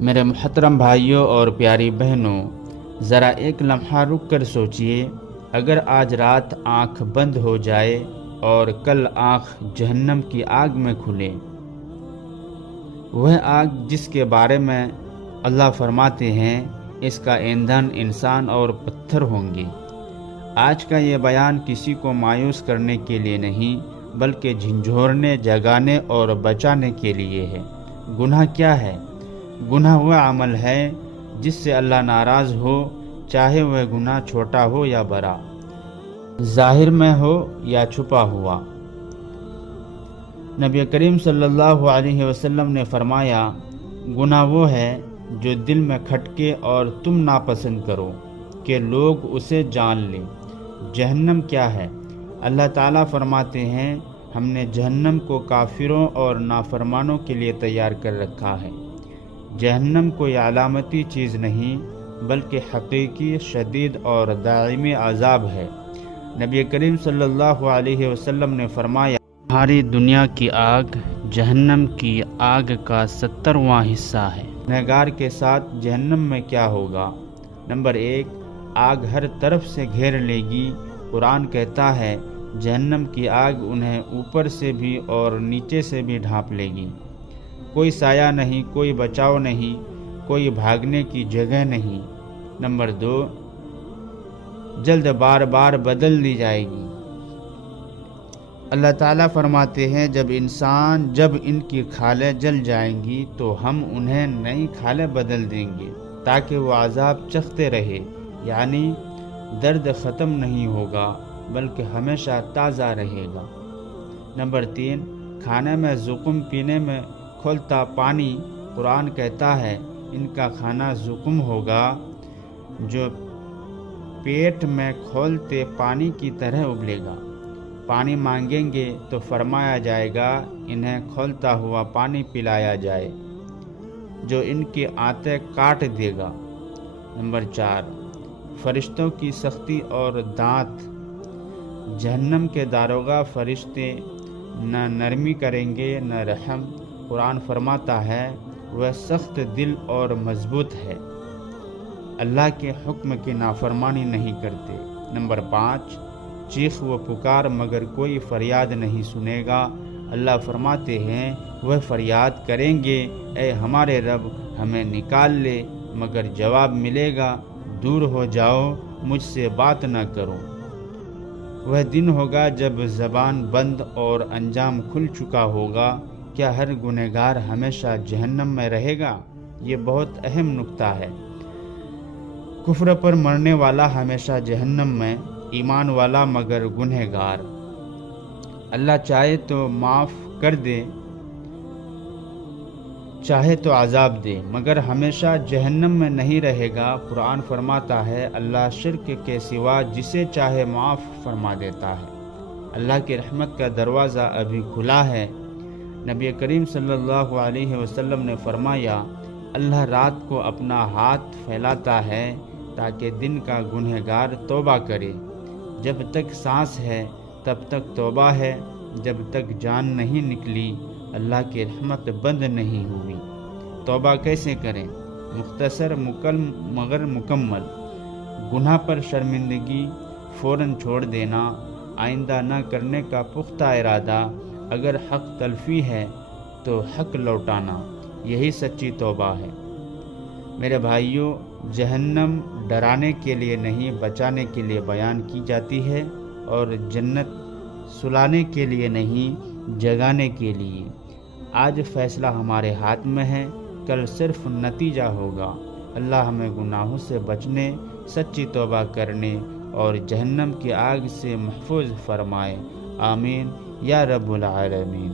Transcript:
میرے محترم بھائیوں اور پیاری بہنوں، ذرا ایک لمحہ رک کر سوچئے، اگر آج رات آنکھ بند ہو جائے اور کل آنکھ جہنم کی آگ میں کھلے، وہ آگ جس کے بارے میں اللہ فرماتے ہیں اس کا ایندھن انسان اور پتھر ہوں گے۔ آج کا یہ بیان کسی کو مایوس کرنے کے لیے نہیں، بلکہ جھنجھوڑنے، جگانے اور بچانے کے لیے ہے۔ گناہ کیا ہے؟ گناہ وہ عمل ہے جس سے اللہ ناراض ہو، چاہے وہ گناہ چھوٹا ہو یا بڑا، ظاہر میں ہو یا چھپا ہوا۔ نبی کریم صلی اللہ علیہ وسلم نے فرمایا، گناہ وہ ہے جو دل میں کھٹکے اور تم ناپسند کرو کہ لوگ اسے جان لیں۔ جہنم کیا ہے؟ اللہ تعالیٰ فرماتے ہیں، ہم نے جہنم کو کافروں اور نافرمانوں کے لیے تیار کر رکھا ہے۔ جہنم کوئی علامتی چیز نہیں، بلکہ حقیقی، شدید اور دائمی عذاب ہے۔ نبی کریم صلی اللہ علیہ وسلم نے فرمایا، ہماری دنیا کی آگ جہنم کی آگ کا 70واں حصہ ہے۔ گنہگار کے ساتھ جہنم میں کیا ہوگا؟ نمبر 1، آگ ہر طرف سے گھیر لے گی۔ قرآن کہتا ہے، جہنم کی آگ انہیں اوپر سے بھی اور نیچے سے بھی ڈھانپ لے گی۔ کوئی سایہ نہیں، کوئی بچاؤ نہیں، کوئی بھاگنے کی جگہ نہیں۔ نمبر 2، جلد بار بار بدل دی جائے گی۔ اللہ تعالیٰ فرماتے ہیں، جب ان کی کھالیں جل جائیں گی تو ہم انہیں نئی کھالیں بدل دیں گے تاکہ وہ عذاب چکھتے رہے، یعنی درد ختم نہیں ہوگا بلکہ ہمیشہ تازہ رہے گا۔ نمبر 3، کھانے میں زقوم، پینے میں کھولتا پانی۔ قرآن کہتا ہے، ان کا کھانا زقوم ہوگا جو پیٹ میں کھولتے پانی کی طرح ابلے گا۔ پانی مانگیں گے تو فرمایا جائے گا، انہیں کھولتا ہوا پانی پلایا جائے جو ان کے آنتیں کاٹ دے گا۔ نمبر 4، فرشتوں کی سختی اور دانت۔ جہنم کے داروغہ فرشتے نہ نرمی کریں گے نہ رحم۔ قرآن فرماتا ہے، وہ سخت دل اور مضبوط ہے، اللہ کے حکم کی نافرمانی نہیں کرتے۔ نمبر 5، چیخ و پکار مگر کوئی فریاد نہیں سنے گا۔ اللہ فرماتے ہیں، وہ فریاد کریں گے، اے ہمارے رب ہمیں نکال لے، مگر جواب ملے گا، دور ہو جاؤ، مجھ سے بات نہ کرو۔ وہ دن ہوگا جب زبان بند اور انجام کھل چکا ہوگا۔ کیا ہر گنہگار ہمیشہ جہنم میں رہے گا؟ یہ بہت اہم نکتہ ہے۔ کفر پر مرنے والا ہمیشہ جہنم میں، ایمان والا مگر گنہگار۔ اللہ چاہے تو معاف کر دے، چاہے تو عذاب دے، مگر ہمیشہ جہنم میں نہیں رہے گا۔ قرآن فرماتا ہے، اللہ شرک کے سوا جسے چاہے معاف فرما دیتا ہے۔ اللہ کی رحمت کا دروازہ ابھی کھلا ہے۔ نبی کریم صلی اللہ علیہ وسلم نے فرمایا، اللہ رات کو اپنا ہاتھ پھیلاتا ہے تاکہ دن کا گنہگار توبہ کرے۔ جب تک سانس ہے تب تک توبہ ہے، جب تک جان نہیں نکلی اللہ کی رحمت بند نہیں ہوئی۔ توبہ کیسے کریں؟ مختصر مگر مکمل۔ گناہ پر شرمندگی، فوراً چھوڑ دینا، آئندہ نہ کرنے کا پختہ ارادہ، اگر حق تلفی ہے تو حق لوٹانا، یہی سچی توبہ ہے۔ میرے بھائیوں، جہنم ڈرانے کے لیے نہیں، بچانے کے لیے بیان کی جاتی ہے، اور جنت سلانے کے لیے نہیں، جگانے کے لیے۔ آج فیصلہ ہمارے ہاتھ میں ہے، کل صرف نتیجہ ہوگا۔ اللہ ہمیں گناہوں سے بچنے، سچی توبہ کرنے اور جہنم کی آگ سے محفوظ فرمائے۔ آمین یا رب العالمین۔